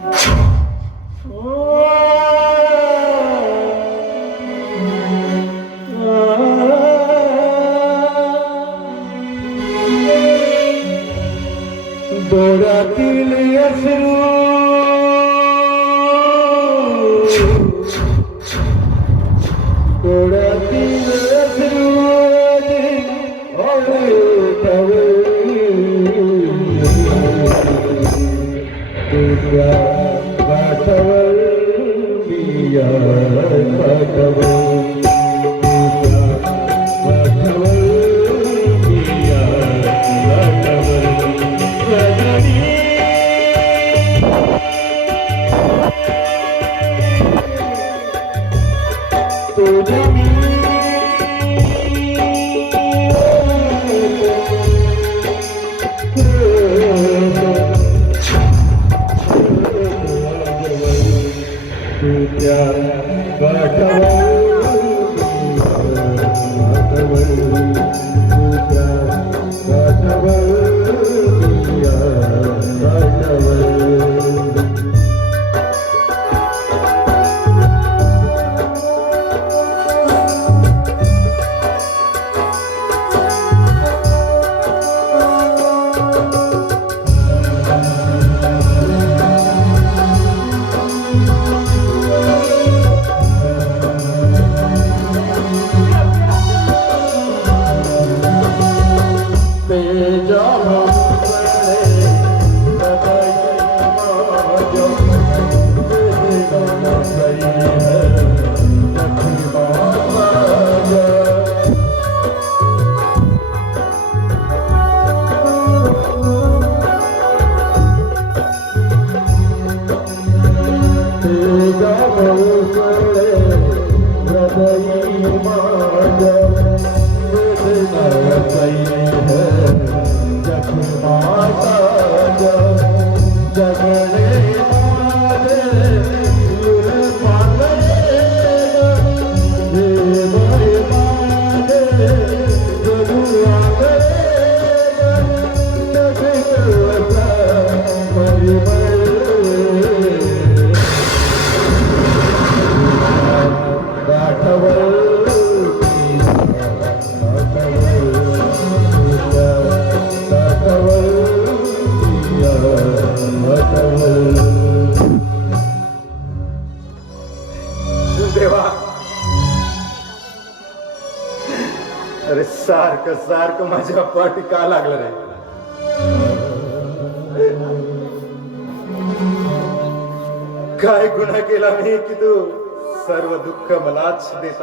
you பாடவே Atavari, Atavari, Atavari, Senhor. अरे सारखं सारखं माझ्या पाठी का लागलं रे? काय गुन्हा केला मी की तू? सर्व दुःख मलाच देत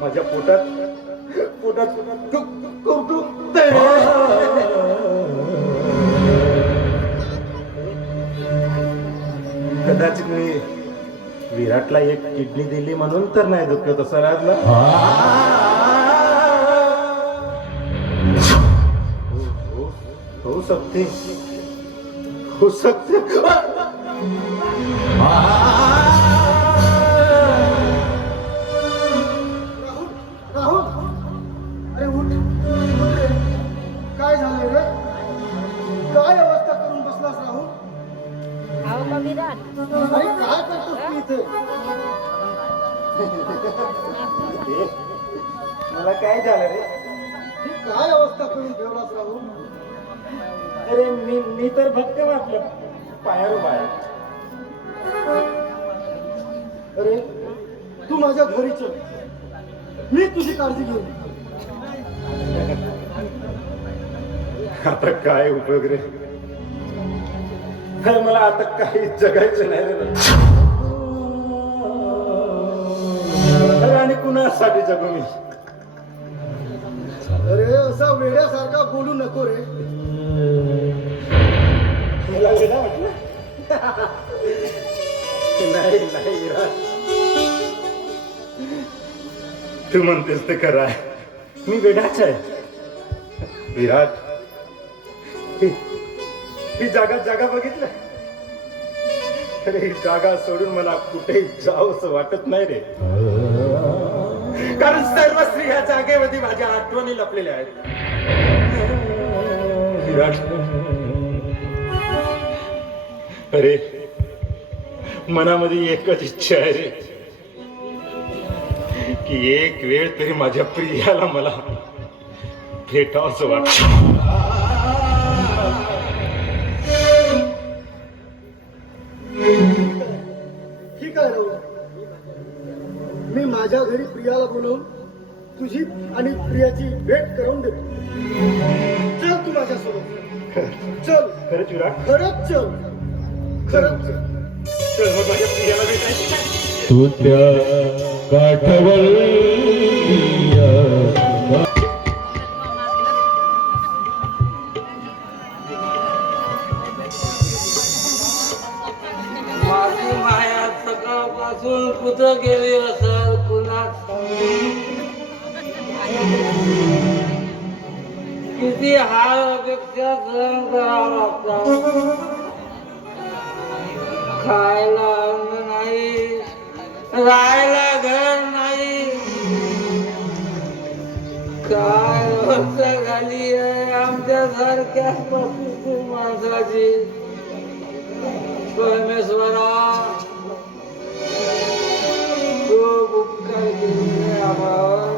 माझ्या पोटात पोटात दुख- विराटला एक किडनी दिली म्हणून तर नाही दुखत असं राजला हो हो सकते हो सकते मला काय झालं रे? ही काय अवस्था करून राहुल अरे मी मी तर फक्त वाटलं. पायावर बाहेर अरे तू माझ्या घरी चल. मी तुझी काळजी घेईन. आता काय उपयोग रे? मला आता काही जगायचं नाही रे आणि कुणासाठी जगू मी? असा वेड्यासारखा बोलू नको रे. नाही नाही तू म्हणतेस ते खरं आहे. मी वेडाच आहे. विराट ही- जागा जागा बघितलं? अरे ही जागा सोडून मला कुठेही जावंसं वाटत नाही रे. कारण सर्व स्त्री ह्या जागेमध्ये माझ्या आठवणी लपलेल्या आहेत. विराट अरे मनामध्ये एकच इच्छा आहे रे की एक वेळ तरी माझ्या प्रियाला मला भेटावंच वाटत. ठीक आहे मी माझ्या घरी प्रियाला बोलवून तुझी आणि प्रियाची भेट करून देतो. चल तू माझ्यासोबत. चल. खरंच विराट? खरंच चल. खरंच चल. मग माझ्या प्रियाला भेटायचं तू त्या काठवल माझी माया सकाळपासून कुठं गेली असेल हाल अपेक्षा खायला अन्न नाही राहायला घर नाही. काय अवस्था झाली आहे आमच्या सारख्या माणसाची. परमेश्वरा खूप उपकार केले आम्हाला.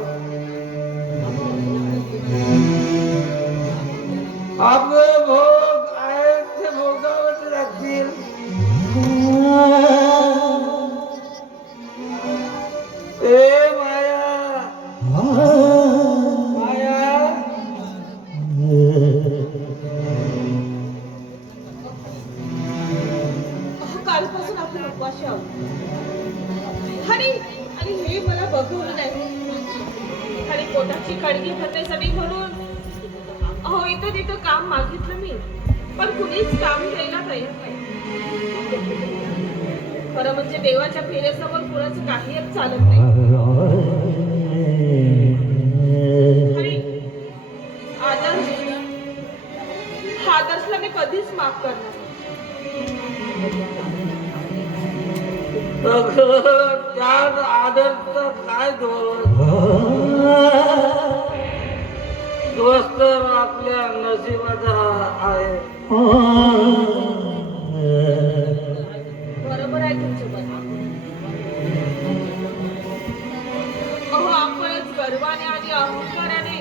आपलं भोग आहेत ते भोगावच लागतील ए माया माया. कालपासून आपण उपवाशी आहोत आणि आणि हे मला बघवलं नाही. आणि पोटाची कणगी भरण्यासाठी म्हणून. अहो इथं तिथं काम मागितलं मी. पण कुणीच काम द्यायला तयार नाही. खरं म्हणजे देवाच्या फेऱ्यासमोर कुणाचं काहीच चालत नाही. आदर्श हा आदर्शला मी कधीच माफ करणार नाही. अगं, काय दोष? दोष तर आपल्या नशिबाचा आहे. बरोबर आहे तुमचं पण. अहो आपणच गर्वाने आणि अहंकाराने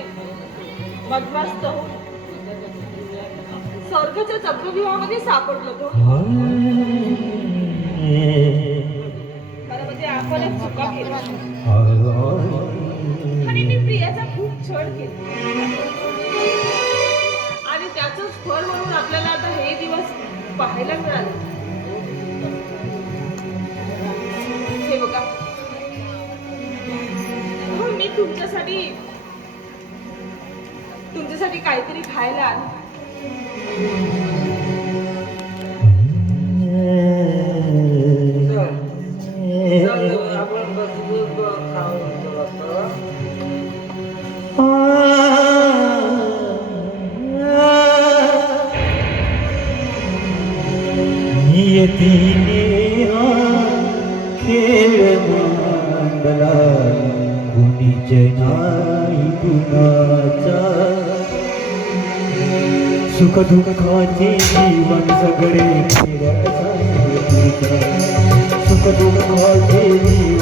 बदमास्त हो स्वर्गाच्या चक्रव्यूहामध्ये सापडलो तो. खरं म्हणजे आपणच चुका छळ केली. आणि त्याचंच फळ म्हणून आपल्याला आता हे दिवस पाहायला मिळाले. हे बघा. हो मी तुमच्यासाठी तुमच्यासाठी काहीतरी खायला आले. सुख दुःखाचे जीवन सगळे फिरत सुख दुःखाचे जीवन